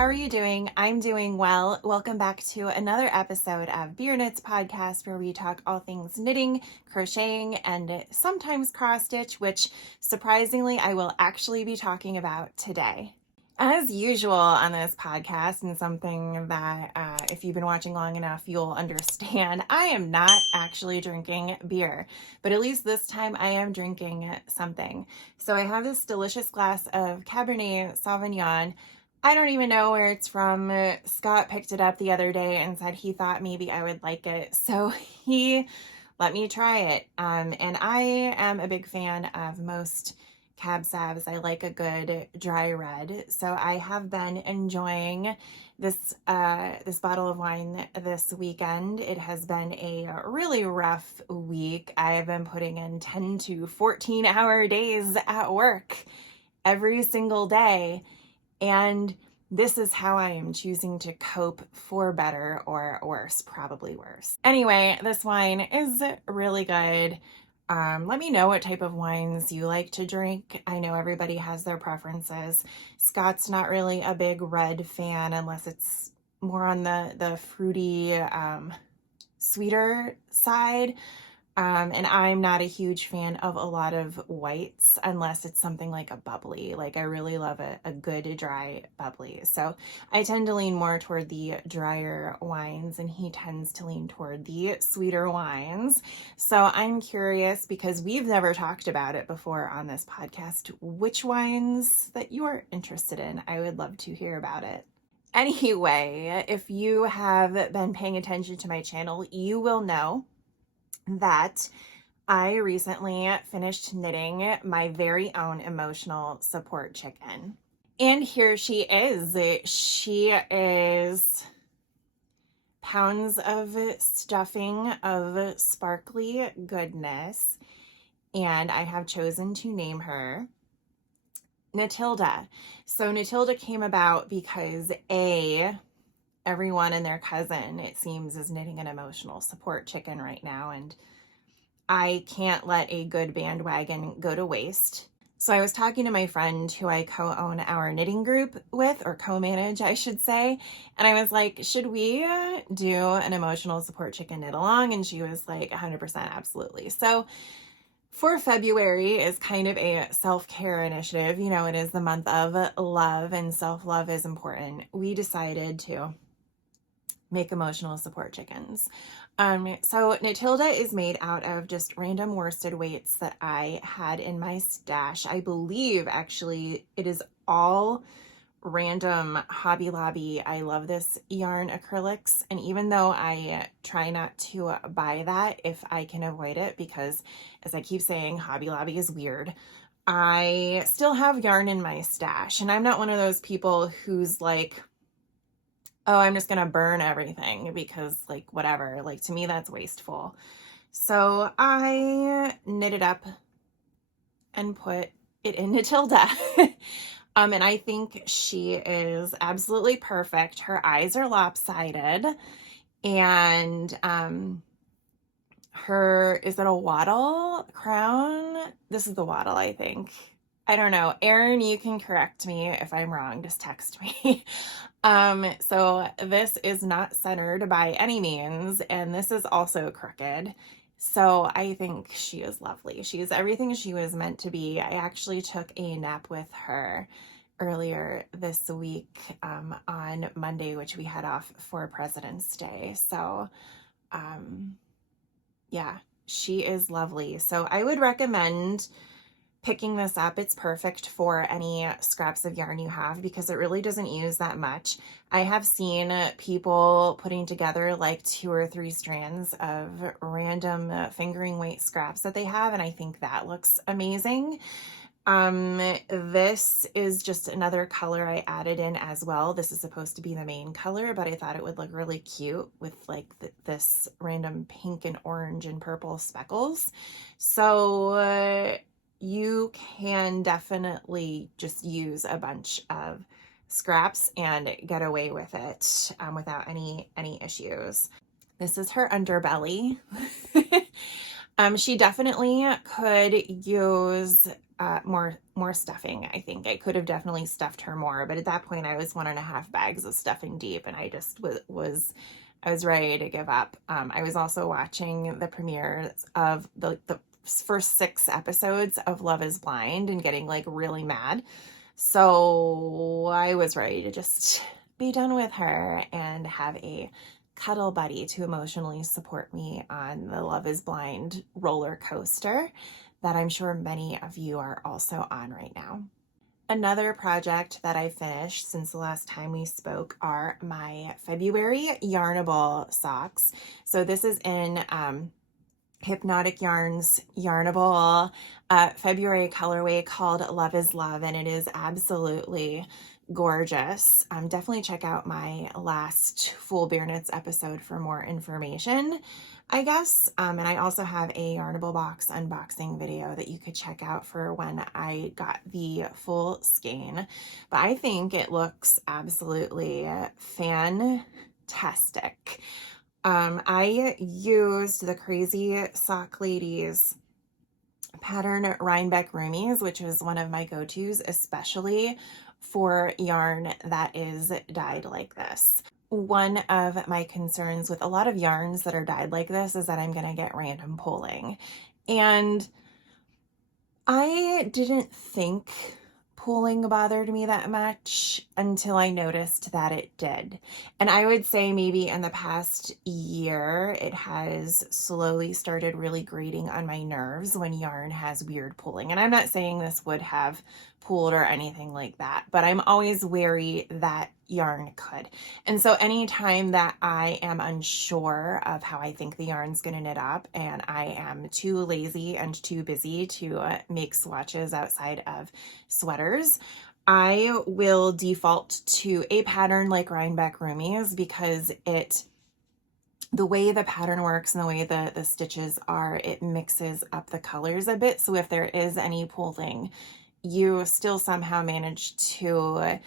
how are you doing? I'm doing well. Welcome back to another episode of Beer Knits Podcast, where we talk all things knitting, crocheting, and sometimes cross stitch, which surprisingly I will actually be talking about today. As usual on this podcast, and something that if you've been watching long enough, you'll understand, I am not actually drinking beer, but at least this time I am drinking something. So I have this delicious glass of Cabernet Sauvignon. I don't even know where it's from. Scott picked it up the other day and said he thought maybe I would like it. So he let me try it. And I am a big fan of most Cab Savs. I like a good dry red. So I have been enjoying this bottle of wine this weekend. It has been a really rough week. I have been putting in 10 to 14 hour days at work every single day. And this is how I am choosing to cope, for better or worse, probably worse. Anyway, this wine is really good. Let me know what type of wines you like to drink. I know everybody has their preferences. Scott's not really a big red fan unless it's more on the fruity, sweeter side. And I'm not a huge fan of a lot of whites unless it's something like a bubbly. Like I really love a good dry bubbly. So I tend to lean more toward the drier wines, and he tends to lean toward the sweeter wines. So I'm curious, because we've never talked about it before on this podcast, which wines that you are interested in. I would love to hear about it. Anyway, if you have been paying attention to my channel, you will know that I recently finished knitting my very own emotional support chicken. And here she is. She is pounds of stuffing of sparkly goodness. And I have chosen to name her Knitilda. So Knitilda came about because everyone and their cousin, it seems, is knitting an emotional support chicken right now, and I can't let a good bandwagon go to waste. So I was talking to my friend who I co-own our knitting group with, or co-manage, I should say, and I was like, should we do an emotional support chicken knit along? And she was like, 100% absolutely. So for February is kind of a self-care initiative. You know, it is the month of love, and self-love is important. We decided to make emotional support chickens. So Knitilda is made out of just random worsted weights that I had in my stash. I believe actually it is all random Hobby Lobby. I love this yarn acrylics, and even though I try not to buy that if I can avoid it, because as I keep saying, Hobby Lobby is weird, I still have yarn in my stash. And I'm not one of those people who's like, oh, I'm just gonna burn everything because, like, whatever. Like, to me, that's wasteful. So I knit it up and put it in Knitilda. And I think she is absolutely perfect. Her eyes are lopsided, and is it a wattle crown? This is the wattle, I think. I don't know. Erin, you can correct me if I'm wrong. Just text me. So this is not centered by any means, and this is also crooked. So I think she is lovely. She is everything she was meant to be. I actually took a nap with her earlier this week on Monday, which we had off for President's Day. So yeah, she is lovely. So I would recommend picking this up. It's perfect for any scraps of yarn you have because it really doesn't use that much. I have seen people putting together like 2 or 3 strands of random fingering weight scraps that they have, and I think that looks amazing. This is just another color I added in as well. This is supposed to be the main color, but I thought it would look really cute with like this random pink and orange and purple speckles. So you can definitely just use a bunch of scraps and get away with it without any issues. This is her underbelly. She definitely could use more stuffing. I think I could have definitely stuffed her more, but at that point I was 1.5 bags of stuffing deep, and I just I was ready to give up. I was also watching the premiere of the first 6 episodes of Love is Blind and getting like really mad. So I was ready to just be done with her and have a cuddle buddy to emotionally support me on the Love is Blind roller coaster that I'm sure many of you are also on right now. Another project that I finished since the last time we spoke are my February Yarnable socks. So this is in Hypnotic Yarns Yarnable February colorway called Love is Love, and it is absolutely gorgeous. Definitely check out my last full Bare Knits episode for more information, I guess. And I also have a Yarnable box unboxing video that you could check out for when I got the full skein. But I think it looks absolutely fantastic. I used the Crazy Sock Ladies pattern Rhinebeck Roomies, which was one of my go-tos, especially for yarn that is dyed like this. One of my concerns with a lot of yarns that are dyed like this is that I'm going to get random pulling. And I didn't think pulling bothered me that much until I noticed that it did. And I would say maybe in the past year, it has slowly started really grating on my nerves when yarn has weird pulling. And I'm not saying this would have pulled or anything like that, but I'm always wary that yarn could. And so anytime that I am unsure of how I think the yarn's going to knit up and I am too lazy and too busy to make swatches outside of sweaters, I will default to a pattern like Rhinebeck Roomies because the way the pattern works and the way the stitches are, it mixes up the colors a bit. So if there is any pulling, you still somehow manage to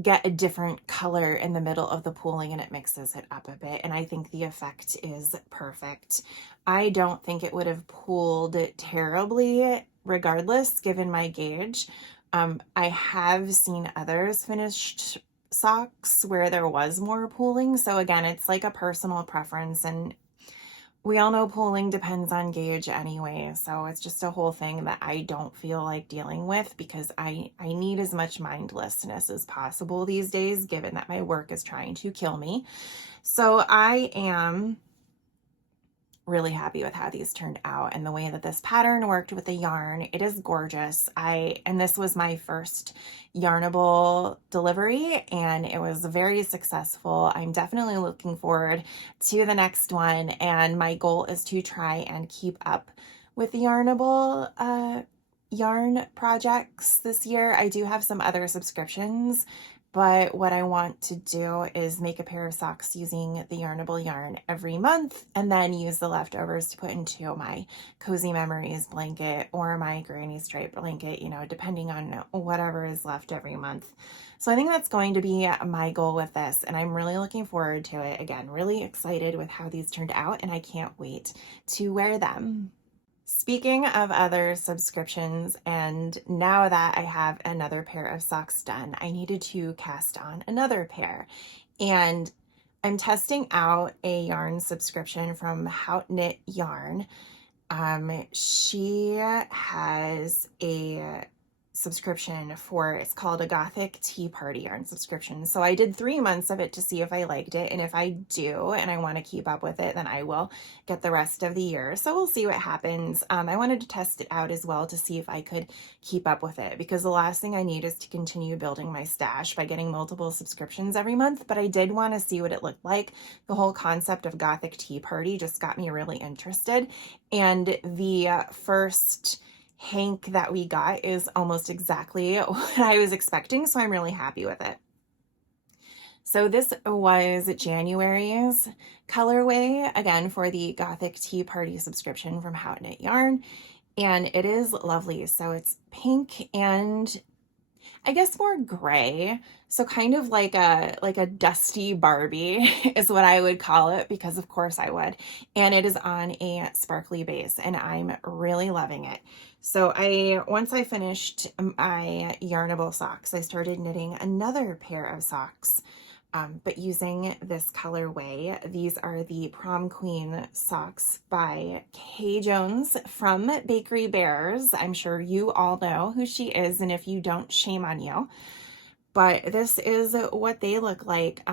get a different color in the middle of the pooling and it mixes it up a bit. And I think the effect is perfect. I don't think it would have pooled terribly regardless, given my gauge. I have seen others finished socks where there was more pooling. So again, it's like a personal preference, and we all know pooling depends on gauge anyway, so it's just a whole thing that I don't feel like dealing with because I need as much mindlessness as possible these days, given that my work is trying to kill me. So I am really happy with how these turned out and the way that this pattern worked with the yarn. It is gorgeous. And this was my first Yarnable delivery and it was very successful. I'm definitely looking forward to the next one, and my goal is to try and keep up with the Yarnable yarn projects this year. I do have some other subscriptions, but what I want to do is make a pair of socks using the Yarnable yarn every month and then use the leftovers to put into my Cozy Memories blanket or my Granny Stripe blanket, depending on whatever is left every month. So I think that's going to be my goal with this, and I'm really looking forward to it. Again, really excited with how these turned out, and I can't wait to wear them. Speaking of other subscriptions, and now that I have another pair of socks done, I needed to cast on another pair. And I'm testing out a yarn subscription from How to Knit Yarn. She has a subscription it's called a Gothic Tea Party yarn subscription. So I did 3 months of it to see if I liked it. And if I do, and I want to keep up with it, then I will get the rest of the year. So we'll see what happens. I wanted to test it out as well to see if I could keep up with it, because the last thing I need is to continue building my stash by getting multiple subscriptions every month. But I did want to see what it looked like. The whole concept of Gothic Tea Party just got me really interested. And the first hank that we got is almost exactly what I was expecting, so I'm really happy with it. So this was January's colorway, again, for the Gothic Tea Party subscription from How to Knit Yarn, and it is lovely. So it's pink, and I guess more gray. So kind of like a dusty Barbie is what I would call it, because of course I would. And it is on a sparkly base and I'm really loving it. So once I finished my Yarnable socks, I started knitting another pair of socks. But using this colorway. These are the Prom Queen socks by Kay Jones from Bakery Bears. I'm sure you all know who she is, and if you don't, shame on you. But this is what they look like.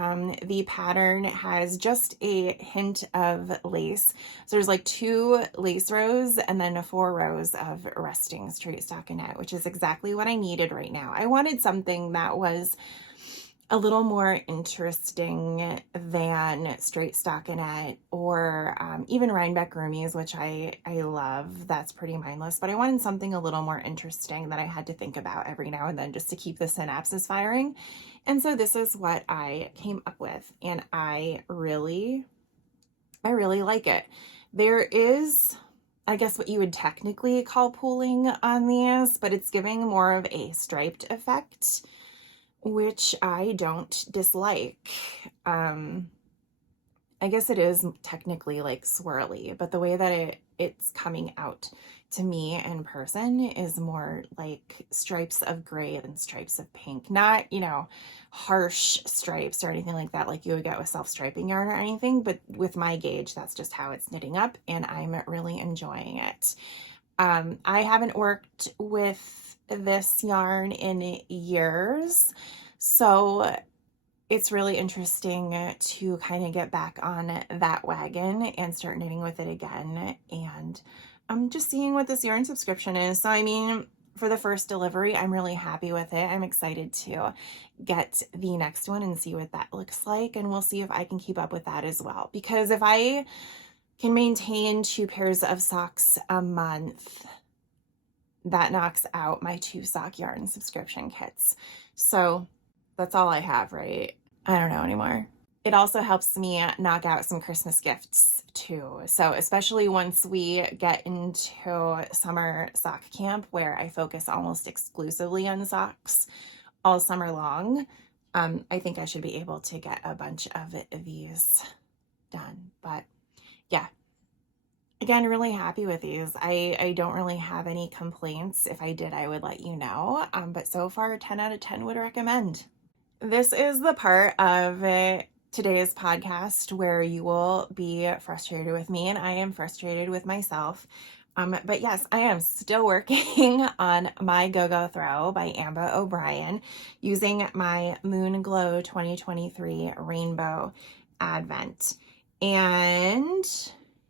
The pattern has just a hint of lace. So there's like 2 lace rows and then 4 rows of resting straight stockinette, which is exactly what I needed right now. I wanted something that was a little more interesting than straight stockinette or even Rhinebeck Roomies, which I love. That's pretty mindless, but I wanted something a little more interesting that I had to think about every now and then just to keep the synapses firing. And so this is what I came up with, and I really like it. There is, I guess, what you would technically call pooling on these, but it's giving more of a striped effect, which I don't dislike. I guess it is technically like swirly, but the way that it's coming out to me in person is more like stripes of gray than stripes of pink. Not, harsh stripes or anything like that, like you would get with self-striping yarn or anything, but with my gauge, that's just how it's knitting up, and I'm really enjoying it. I haven't worked with this yarn in years, so it's really interesting to kind of get back on that wagon and start knitting with it again, and I'm just seeing what this yarn subscription is. So I mean, for the first delivery, I'm really happy with it. I'm excited to get the next one and see what that looks like, and we'll see if I can keep up with that as well, because if I can maintain 2 pairs of socks a month, that knocks out my 2 sock yarn subscription kits. So that's all I have, right? I don't know anymore. It also helps me knock out some Christmas gifts too. So especially once we get into summer sock camp, where I focus almost exclusively on socks all summer long, I think I should be able to get a bunch of these done. But yeah, again, really happy with these. I don't really have any complaints. If I did, I would let you know. But so far, 10 out of 10 would recommend. This is the part of today's podcast where you will be frustrated with me, and I am frustrated with myself. But yes, I am still working on my Go-Go Throw by Amba O'Brien using my Moon Glow 2023 Rainbow Advent. And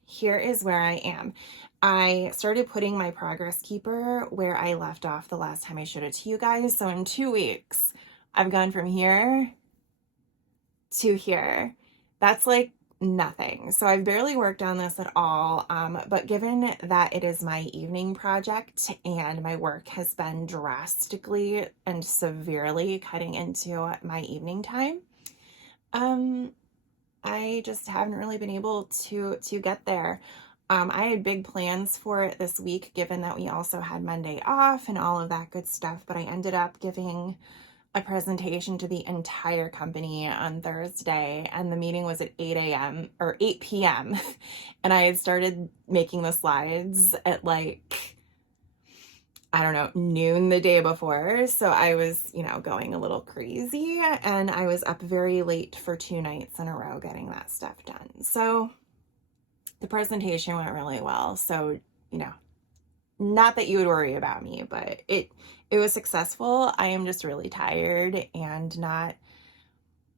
here is where I am. I started putting my progress keeper where I left off the last time I showed it to you guys. So in 2 weeks, I've gone from here to here. That's like nothing. So I've barely worked on this at all. But given that it is my evening project and my work has been drastically and severely cutting into my evening time, I just haven't really been able to get there. I had big plans for it this week, given that we also had Monday off and all of that good stuff, but I ended up giving a presentation to the entire company on Thursday, and the meeting was at 8 a.m. or 8 p.m. and I had started making the slides at like, I don't know, noon the day before. So I was, going a little crazy, and I was up very late for 2 nights in a row getting that stuff done. So the presentation went really well. So, not that you would worry about me, but it was successful. I am just really tired and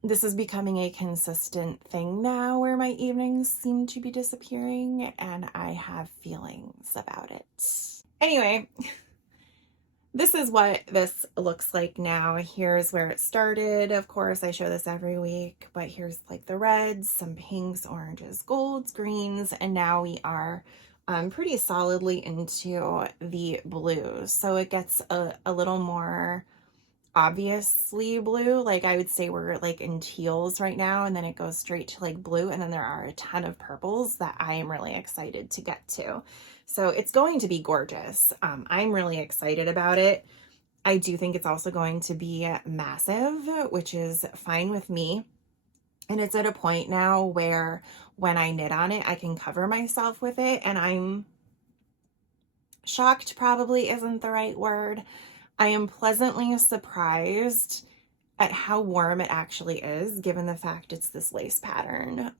this is becoming a consistent thing now where my evenings seem to be disappearing and I have feelings about it. Anyway, this is what this looks like now. Here's where it started. Of course, I show this every week, but here's like the reds, some pinks, oranges, golds, greens, and now we are pretty solidly into the blues. So it gets a little more obviously blue. Like I would say we're like in teals right now, and then it goes straight to like blue, and then there are a ton of purples that I am really excited to get to. So it's going to be gorgeous. I'm really excited about it. I do think it's also going to be massive, which is fine with me. And it's at a point now where when I knit on it, I can cover myself with it. And I'm shocked, probably isn't the right word. I am pleasantly surprised at how warm it actually is, given the fact it's this lace pattern.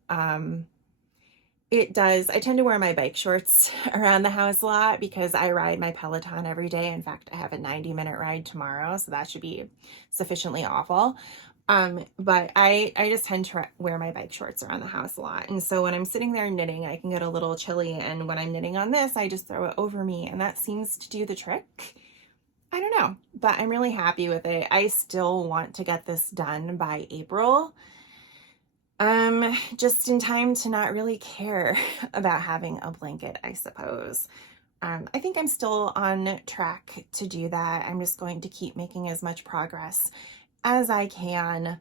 It does. I tend to wear my bike shorts around the house a lot because I ride my Peloton every day. In fact, I have a 90-minute ride tomorrow, so that should be sufficiently awful. But I just tend to wear my bike shorts around the house a lot. And so when I'm sitting there knitting, I can get a little chilly. And when I'm knitting on this, I just throw it over me, and that seems to do the trick. I don't know, but I'm really happy with it. I still want to get this done by April. Just in time to not really care about having a blanket, I suppose. I think I'm still on track to do that. I'm just going to keep making as much progress as I can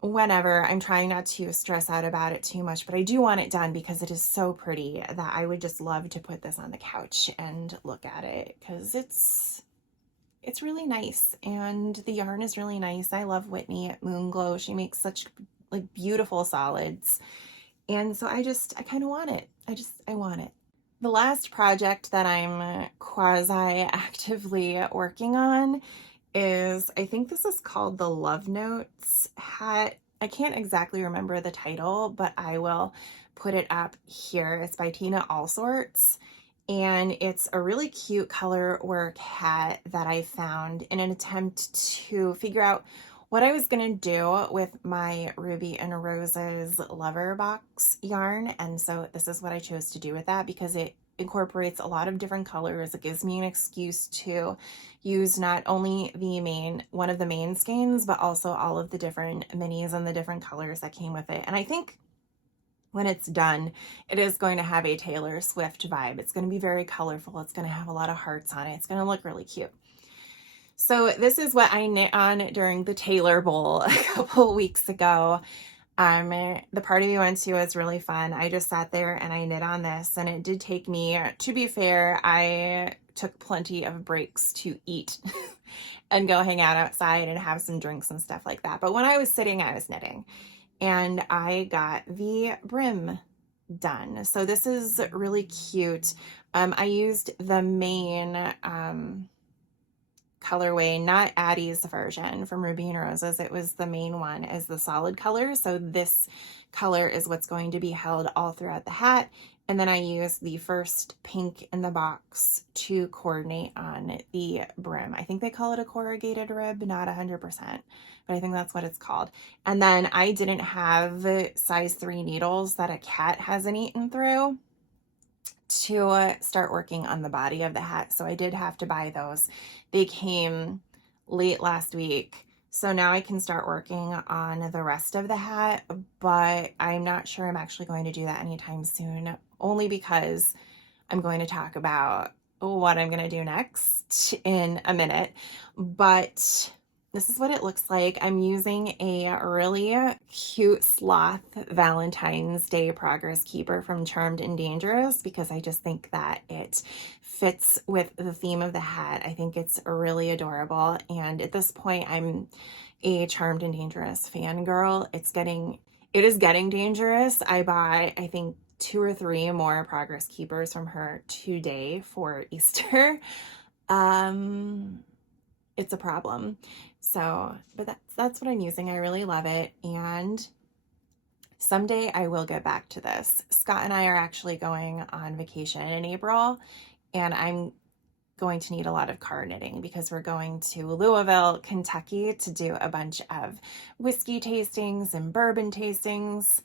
whenever. I'm trying not to stress out about it too much, but I do want it done because it is so pretty that I would just love to put this on the couch and look at it, because it's really nice and the yarn is really nice. I love Whitney at Moonglow. She makes such like beautiful solids. And so I kind of want it. I want it. The last project that I'm quasi actively working on is, I think this is called the Love Notes hat. I can't exactly remember the title, but I will put it up here. It's by Tina Allsorts. And it's a really cute color work hat that I found in an attempt to figure out what I was going to do with my Ruby and Roses Lover Box yarn. And so this is what I chose to do with that, because it incorporates a lot of different colors. It gives me an excuse to use not only one of the main skeins, but also all of the different minis and the different colors that came with it. And I think when it's done, it is going to have a Taylor Swift vibe. It's going to be very colorful. It's going to have a lot of hearts on it. It's going to look really cute. So this is what I knit on during the Taylor Bowl a couple weeks ago. The party we went to was really fun. I just sat there and I knit on this, and it did take me, to be fair, I took plenty of breaks to eat and go hang out outside and have some drinks and stuff like that. But when I was sitting, I was knitting, and I got the brim done. So this is really cute. I used the main colorway, not Addie's version from Ruby and Roses. It was the main one as the solid color. So this color is what's going to be held all throughout the hat. And then I used the first pink in the box to coordinate on the brim. I think they call it a corrugated rib, not 100%, but I think that's what it's called. And then I didn't have size 3 needles that a cat hasn't eaten through to start working on the body of the hat. So I did have to buy those. They came late last week. So now I can start working on the rest of the hat, but I'm not sure I'm actually going to do that anytime soon, only because I'm going to talk about what I'm going to do next in a minute. But this is what it looks like. I'm using a really cute sloth Valentine's Day progress keeper from Charmed and Dangerous, because I just think that it fits with the theme of the hat. I think it's really adorable. And at this point, I'm a Charmed and Dangerous fangirl. It is getting dangerous. I bought, I think, 2 or 3 more progress keepers from her today for Easter. It's a problem. So, but that's what I'm using. I really love it. And someday I will get back to this. Scott and I are actually going on vacation in April, and I'm going to need a lot of car knitting because we're going to Louisville, Kentucky to do a bunch of whiskey tastings and bourbon tastings.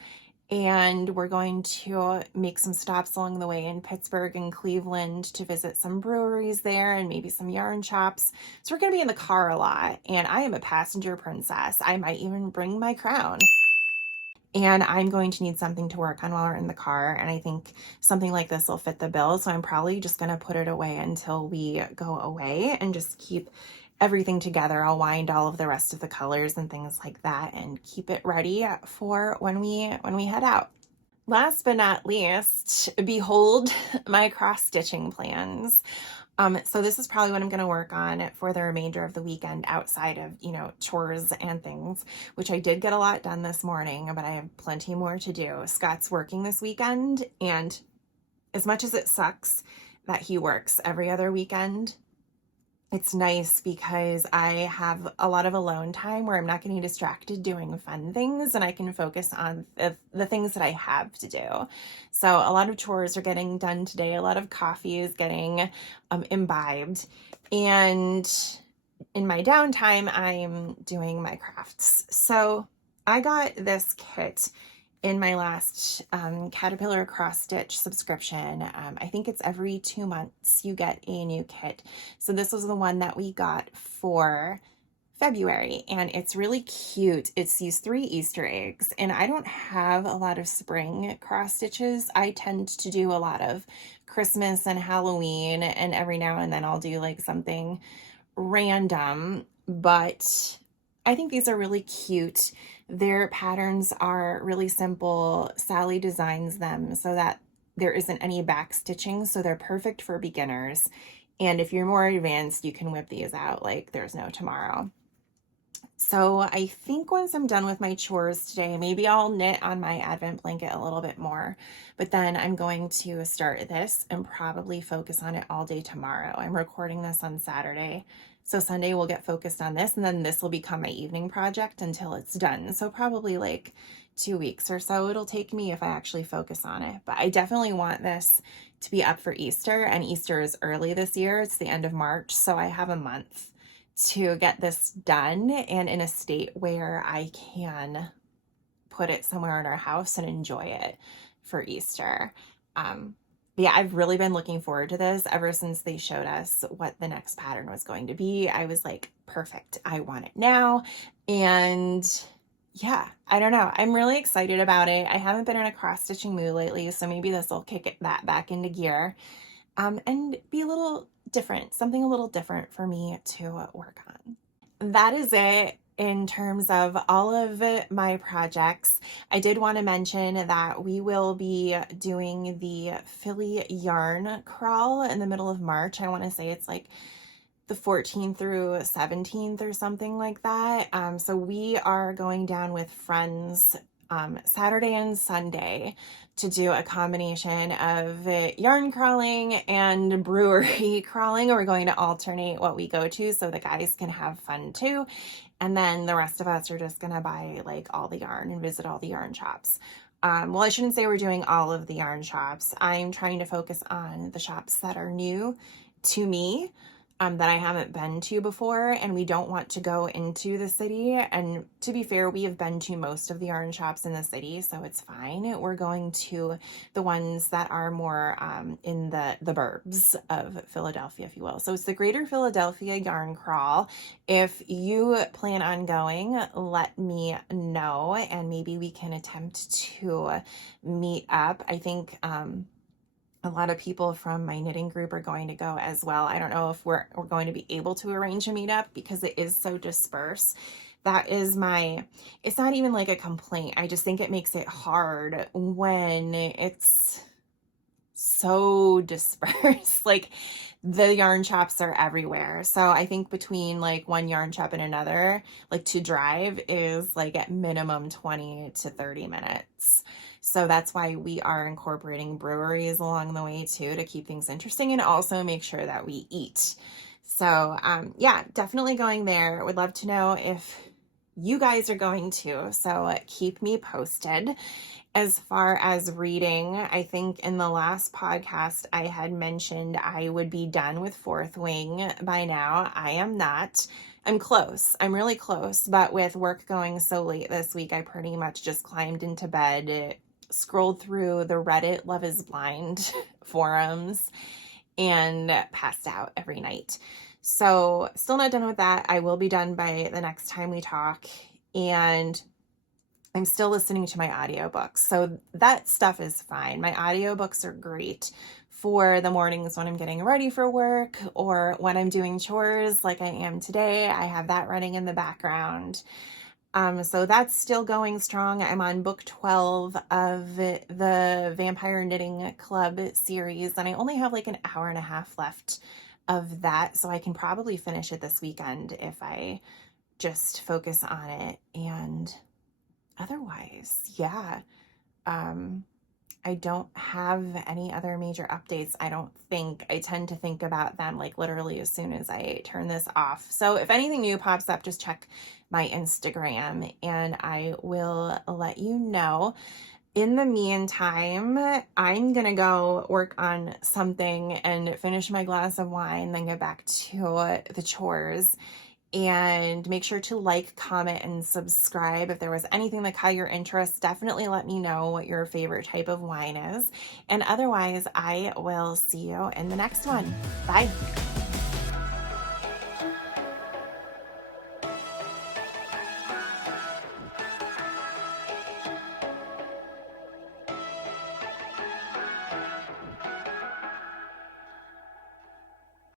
And we're going to make some stops along the way in Pittsburgh and Cleveland to visit some breweries there and maybe some yarn shops. So we're going to be in the car a lot, and I am a passenger princess. I might even bring my crown. And I'm going to need something to work on while we're in the car, and I think something like this will fit the bill. So I'm probably just going to put it away until we go away and just keep everything together. I'll wind all of the rest of the colors and things like that and keep it ready for when we head out. Last but not least, behold my cross-stitching plans. So this is probably what I'm going to work on for the remainder of the weekend outside of, chores and things, which I did get a lot done this morning, but I have plenty more to do. Scott's working this weekend, and as much as it sucks that he works every other weekend, it's nice because I have a lot of alone time where I'm not getting distracted doing fun things, and I can focus on the things that I have to do. So a lot of chores are getting done today. A lot of coffee is getting imbibed. And in my downtime, I'm doing my crafts. So I got this kit in my last Caterpillar cross stitch subscription. I think it's every 2 months you get a new kit. So this was the one that we got for February, and it's really cute. It's these 3 Easter eggs, and I don't have a lot of spring cross stitches. I tend to do a lot of Christmas and Halloween, and every now and then I'll do like something random, but I think these are really cute. Their patterns are really simple. Sally designs them so that there isn't any back stitching, so they're perfect for beginners. And if you're more advanced, you can whip these out like there's no tomorrow. So I think once I'm done with my chores today, maybe I'll knit on my Advent blanket a little bit more, but then I'm going to start this and probably focus on it all day tomorrow. I'm recording this on Saturday, so Sunday we'll get focused on this, and then this will become my evening project until it's done. So probably like 2 weeks or so it'll take me if I actually focus on it. But I definitely want this to be up for Easter, and Easter is early this year. It's the end of March, so I have a month to get this done and in a state where I can put it somewhere in our house and enjoy it for Easter. Yeah, I've really been looking forward to this ever since they showed us what the next pattern was going to be. I was like, perfect, I want it now. And yeah, I don't know. I'm really excited about it. I haven't been in a cross-stitching mood lately, so maybe this will kick that back into gear and be a little different, something a little different for me to work on. That is it in terms of all of my projects. I did want to mention that we will be doing the Philly yarn crawl in the middle of March. I want to say it's like the 14th through 17th or something like that. So we are going down with friends Saturday and Sunday to do a combination of yarn crawling and brewery crawling. We're going to alternate what we go to so the guys can have fun too. And then the rest of us are just going to buy like all the yarn and visit all the yarn shops. Well, I shouldn't say we're doing all of the yarn shops. I'm trying to focus on the shops that are new to me, that I haven't been to before, and we don't want to go into the city. And to be fair, we have been to most of the yarn shops in the city, so it's fine. We're going to the ones that are more in the burbs of Philadelphia, if you will. So it's the Greater Philadelphia Yarn Crawl. If you plan on going, let me know, and maybe we can attempt to meet up. I think a lot of people from my knitting group are going to go as well. I don't know if we're going to be able to arrange a meetup because it is so dispersed. That is it's not even like a complaint. I just think it makes it hard when it's so dispersed. Like the yarn shops are everywhere. So I think between like one yarn shop and another, like to drive is like at minimum 20 to 30 minutes. So that's why we are incorporating breweries along the way too, to keep things interesting and also make sure that we eat. So yeah, definitely going there. Would love to know if you guys are going to. So keep me posted. As far as reading, I think in the last podcast I had mentioned I would be done with Fourth Wing by now. I am not. I'm close. I'm really close. But with work going so late this week, I pretty much just climbed into bed, scrolled through the Reddit Love is Blind forums, and passed out every night. So still not done with that. I will be done by the next time we talk. And I'm still listening to my audiobooks. So that stuff is fine. My audiobooks are great for the mornings when I'm getting ready for work or when I'm doing chores like I am today. I have that running in the background. So that's still going strong. I'm on book 12 of the Vampire Knitting Club series, and I only have like an hour and a half left of that. So I can probably finish it this weekend if I just focus on it. And otherwise, yeah, I don't have any other major updates. I don't think. I tend to think about them like literally as soon as I turn this off. So if anything new pops up, just check my Instagram and I will let you know. In the meantime, I'm gonna go work on something and finish my glass of wine, then get back to the chores. And make sure to like, comment, and subscribe. If there was anything that caught your interest, definitely let me know what your favorite type of wine is. And otherwise, I will see you in the next one. Bye.